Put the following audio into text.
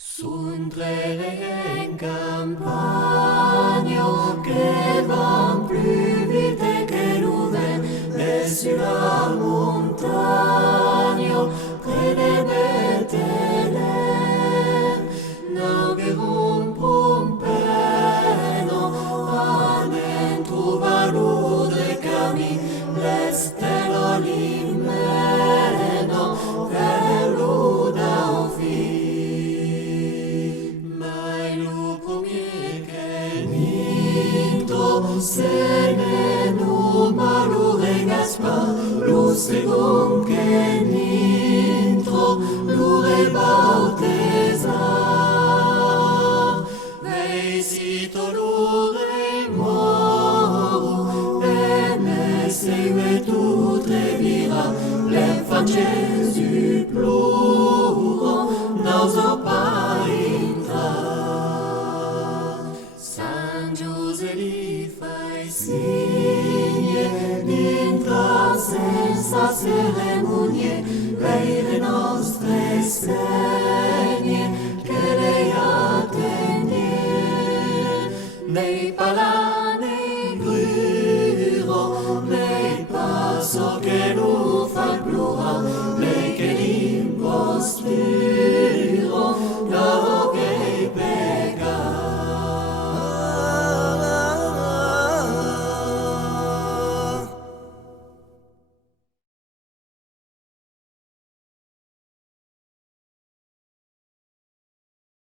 Suntrere en campagna che van più vite che nuvole, e sulla montagna prede Betlem, naugerum pompeno, anen trovalu de cami, l'estero limeno, velu da fi. Se no malu regaspa, lo segon che n'intro lo rebauteza. Veisito lo remoro, e ne segue tutte vira, l'enfant Jésus ploro, n'oso pas entrar. San José li fai signe, d'entrar senza ceremonie, veire nostre stelle.